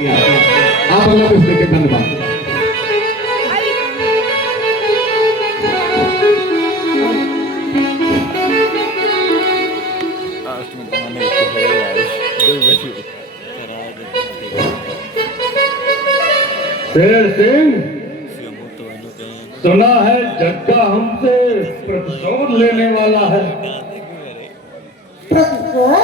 आप अल्लाह को इसलिए धन्यवाद। शेर सिंह, सुना है जग्गा हमसे प्रतिशोध लेने वाला है। प्रतिशोध?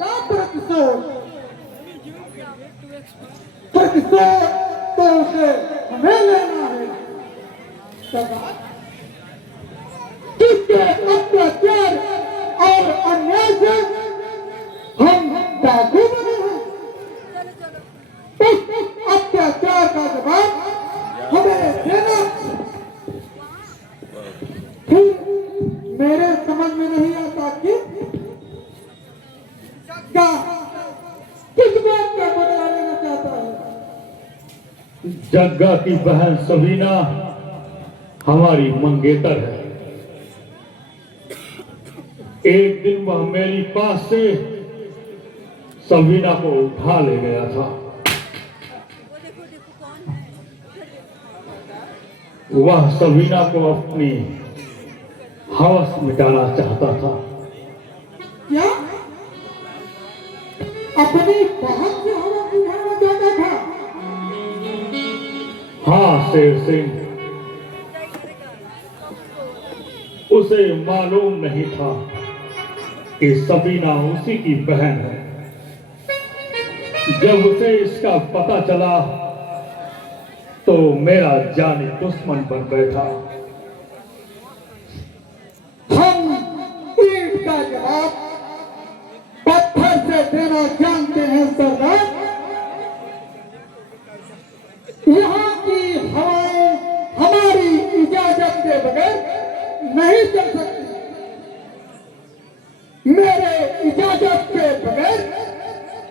का प्रतिशोध? प्रतिशोध तो उसे हमें लेना है। किसके अत्याचार और अन्याय से हम डाकू बने हैं, उस अत्याचार का जवाब हमें देना। फिर मेरे समझ में नहीं आता कि क्या किस बात का बदला लेना चाहता है। जग्गा की बहन सवीना हमारी मंगेतर है। एक दिन वह मेरी पास से सवीना को उठा ले गया था। वह सवीना को अपनी हवस मिटाना चाहता था। क्या अपनी बहन से हवस मिटाना चाहता था? हाँ शेर सिंह, उसे मालूम नहीं था कि सवीना उसी की बहन है। जब उसे इसका पता चला तो मेरा जानी दुश्मन बन बैठा। हम ईंट का जवाब पत्थर से देना जानते हैं सरदार। यहाँ की हवाएं हमारी इजाजत के बगैर नहीं चल सकती। मेरे इजाजत के बगैर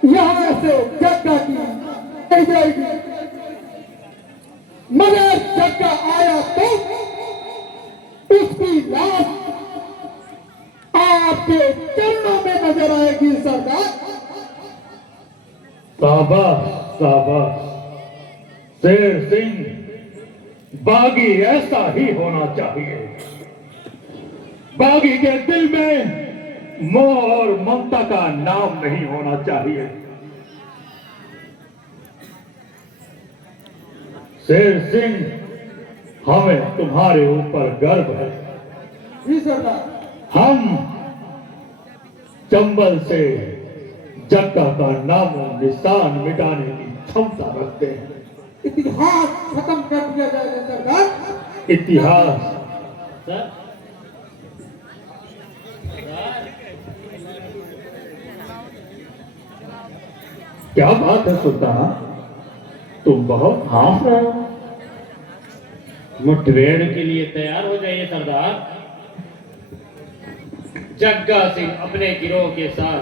यहाँ से जग्गा की नहीं जाएगी। मगर जग्गा आया तो उसकी लाश आपके चरणों में नजर आएगी सरदार। शाबाश शाबाश शेर सिंह, बागी ऐसा ही होना चाहिए। बागी के दिल में मोह और ममता का नाम नहीं होना चाहिए। शेर सिंह, हमें तुम्हारे ऊपर गर्व है। जी सरदार। हम चंबल से जग्गा का नामो निशान मिटाने की क्षमता रखते हैं। इतिहास खत्म कर दिया जाएगा सरदार। इतिहास? सर क्या बात है सुल्ताना, तुम बहुत हाँफ रहे हो। मुठभेड़ के लिए तैयार हो जाइए सरदार। जग्गा सिंह अपने गिरोह के साथ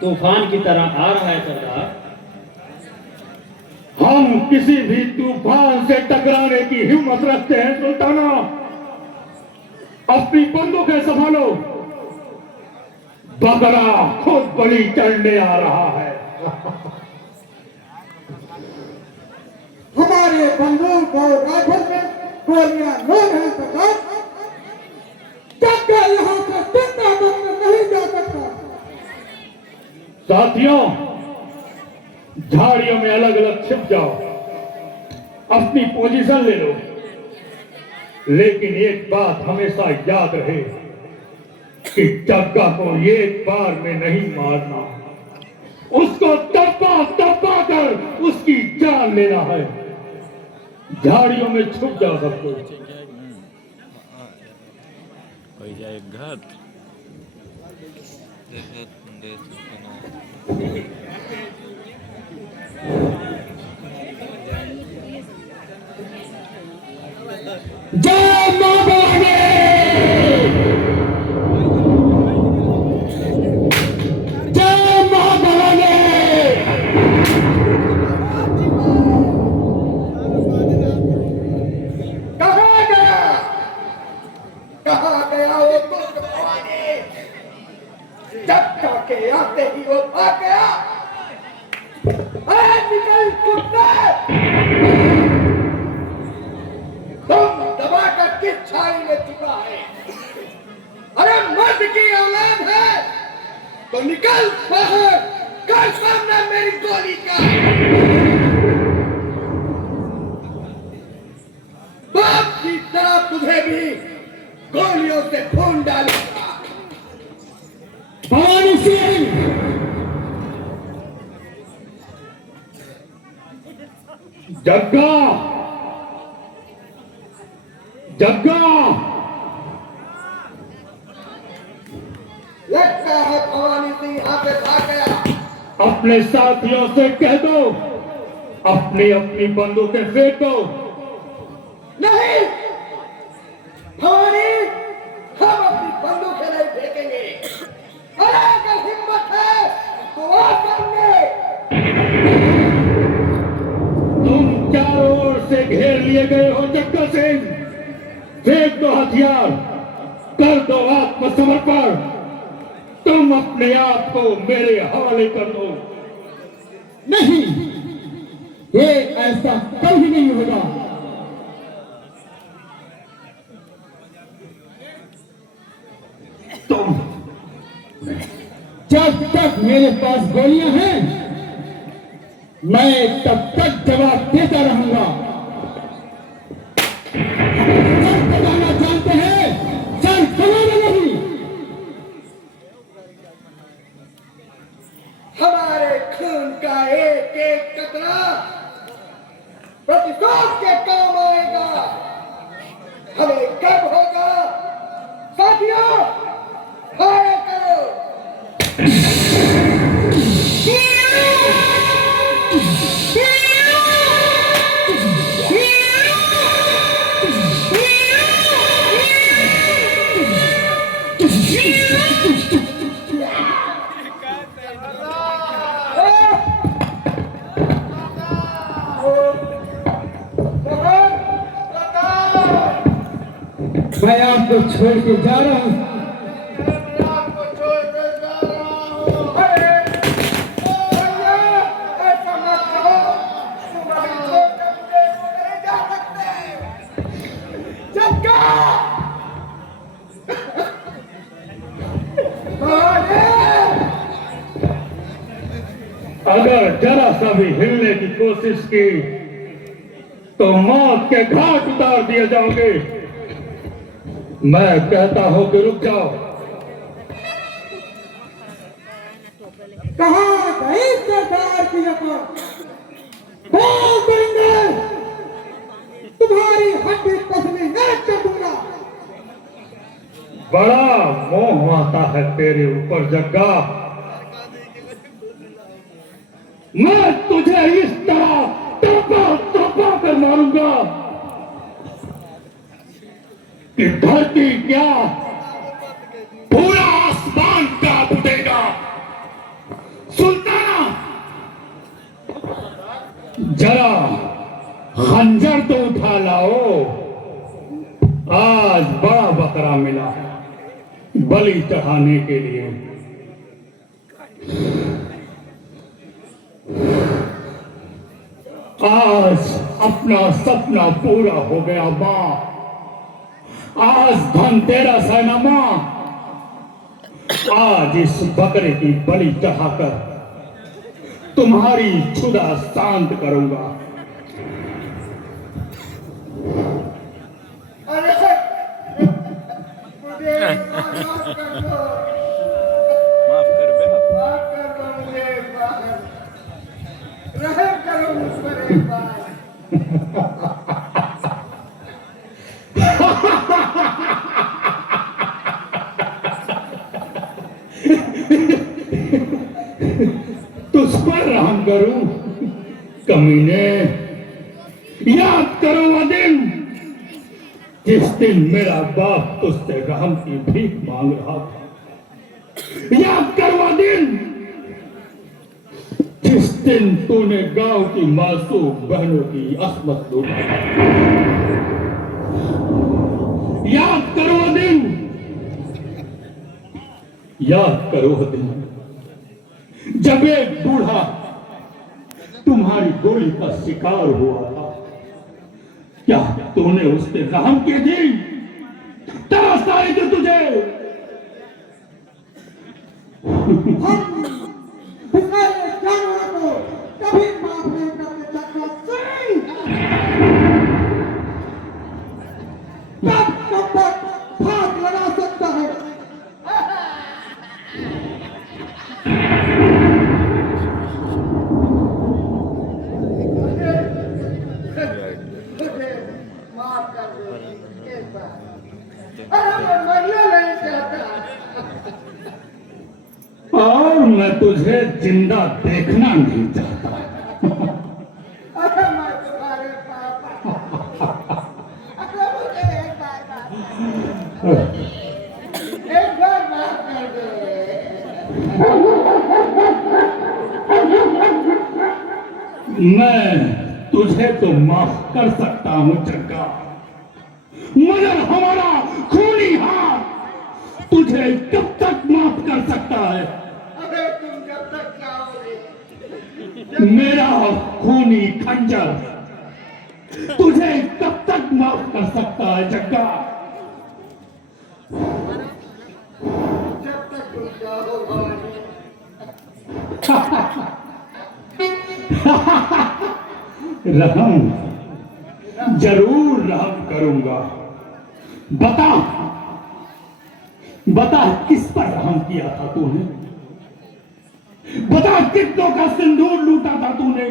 तूफान की तरह आ रहा है सरदार। हम किसी भी तूफान से टकराने की हिम्मत रखते हैं सुल्ताना। अपनी बंदूकें संभालो, बकरा खुद बलि चढ़ने आ रहा है। हमारे बंदूक और राइफल में गोलियां नहीं है सरदार। जग्गा यहाँ से जिंदा बनकर नहीं जा सकता। साथियों, झाड़ियों में अलग अलग छिप जाओ, अपनी पोजीशन ले लो। लेकिन एक बात हमेशा याद रहे कि जग्गा को एक बार में नहीं मारना, उसको दबा दबा कर उसकी जान लेना है। झाड़ियों में छुप जाओ सबको। जाए घाट जय मां भवानी, जय मां भवानी। कहाँ गया, कहाँ गया वो दुष्ट भवानी? जग्गा के आते ही वो भाग गया। चल बाहर, कर सामना मेरी गोली का। बाप की तरह तुझे भी गोलियों से खून डालूंगा। भवानी सिंह, जग्गा, जग्गा, लगता है भवानी सिंह यहाँ पे भाग गया। अपने साथियों से कह दो अपनी अपनी बंदूकें फेंक दो। नहीं भवानी, हम अपनी बंदूकें नहीं फेंकेंगे। अरे अगर हिम्मत है तो आ सामने। तुम चारों ओर से घेर लिए गए हो जग्गा सिंह, फेंक दो हथियार, कर दो आत्मसमर्पण। तुम अपने आप को मेरे हवाले कर दो। नहीं, ये ऐसा कभी नहीं होगा। तुम जब तक मेरे पास गोलियां हैं मैं तब तक जवाब देता रहूंगा। सर बताना जानते हैं, सर सुनाना नहीं। हमारे खून का एक एक कतरा प्रतिशोध के काम आएगा। हमें कब होगा साथियों, फायर करो। मैं आपको छोड़ के जा रहा हूँ। अरे, भैया, ऐसा मत कहो। तुम अभी छोड़ के मुझे नहीं जा सकते। जग्गा! अगर जरा सा भी हिलने की कोशिश की तो मौत के घाट उतार दिए जाओगे। मैं कहता हूं कि रुक जाओ। कहाँ गई सरदार की अकड़? बोल देंगे, तुम्हारी हड्डी पसली नहीं चटूंगा। बड़ा मोह आता है तेरे ऊपर जग्गा। मैं तुझे इस तरह तपा तपा कर मारूंगा कि धरती क्या पूरा आसमान कांप उठेगा। सुल्ताना, जरा खंजर तो उठा लाओ। आज बड़ा बकरा मिला है बलि चढ़ाने के लिए। आज अपना सपना पूरा हो गया मां। आज धनतेरस है ना मां। आज इस बकरे की बलि चढ़ाकर तुम्हारी क्षुधा शांत करूंगा। अरे मुझे माफ कर दो। माफ कर बे। माफ कर दो मुझे एक बार। रहम करो मुझ पर एक बार। तुझ पर रहम करूं कमीने। याद करो वो दिन जिस दिन मेरा बाप तुझसे रहम की भीख मांग रहा था। याद कर वो दिन जिस दिन तूने गांव की मासूम बहनों की असमत लूटी। याद करो वो दिन, याद करो वो दिन जब एक बूढ़ा तुम्हारी गोली का शिकार हुआ था। क्या तूने उस पे रहम की थी? तरस आई थी तुझे? हम तुझे जिंदा देखना नहीं चाहता। अरे मैं तुम्हारे पापा, अरे मुझे एक बार माफ कर दे। मैं तुझे तो माफ कर सकता हूं जग्गा, मगर हमारा खूनी हाथ तुझे कब तक माफ कर सकता है? अरे तुम जब तक चाहोगे, मेरा खूनी खंजर तुझे कब तक माफ कर सकता है जग्गा? जब तक तुम चाहो भवानी। रहम जरूर रहम करूंगा। बता बता किस पर रहम किया था तूने? बता कितनों का सिंदूर लूटा था तूने?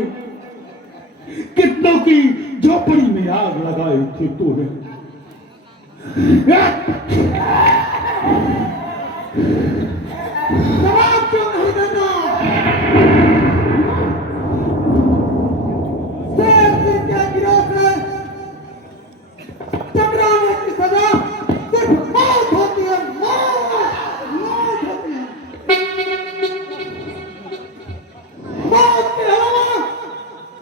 कितनों की झोपड़ी में आग लगाई थी तूने? जवाब क्यों नहीं देता? शेर सिंह के गिरोह से टकराने की सजा सिर्फ मौत होती है, मौत होती है। मौत के अलावा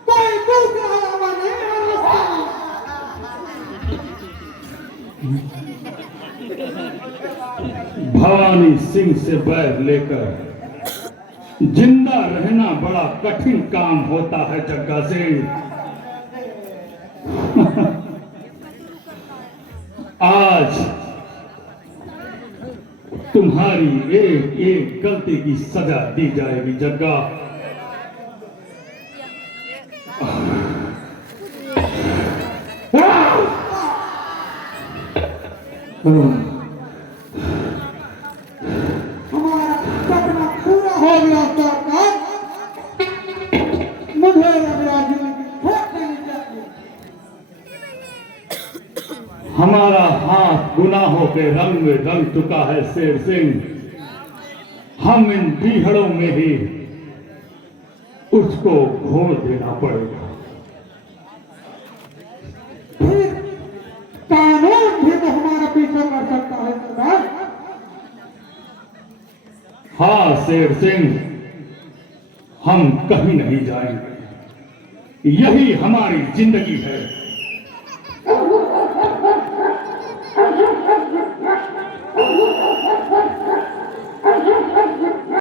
कोई दूसरा अलावा नहीं है रास्ता। भवानी सिंह से बैर लेकर जिंदा रहना बड़ा कठिन काम होता है जग्गा सिंह। आज तुम्हारी एक एक गलती की सजा दी जाएगी जग्गा। हमारा सपना पूरा हो गया सरकार। मुझे अब राजीव की वोट देनी चाहिए। हमारा हाथ गुनाहों के रंग में रंग चुका है शेर सिंह। हम इन बीहड़ों में ही उसको घोल देना पड़ेगा। फिर कानून भी तो हमारा पीछा कर सकता है सरकार। हाँ शेर सिंह, हम कहीं नहीं जाएंगे। यही हमारी जिंदगी है।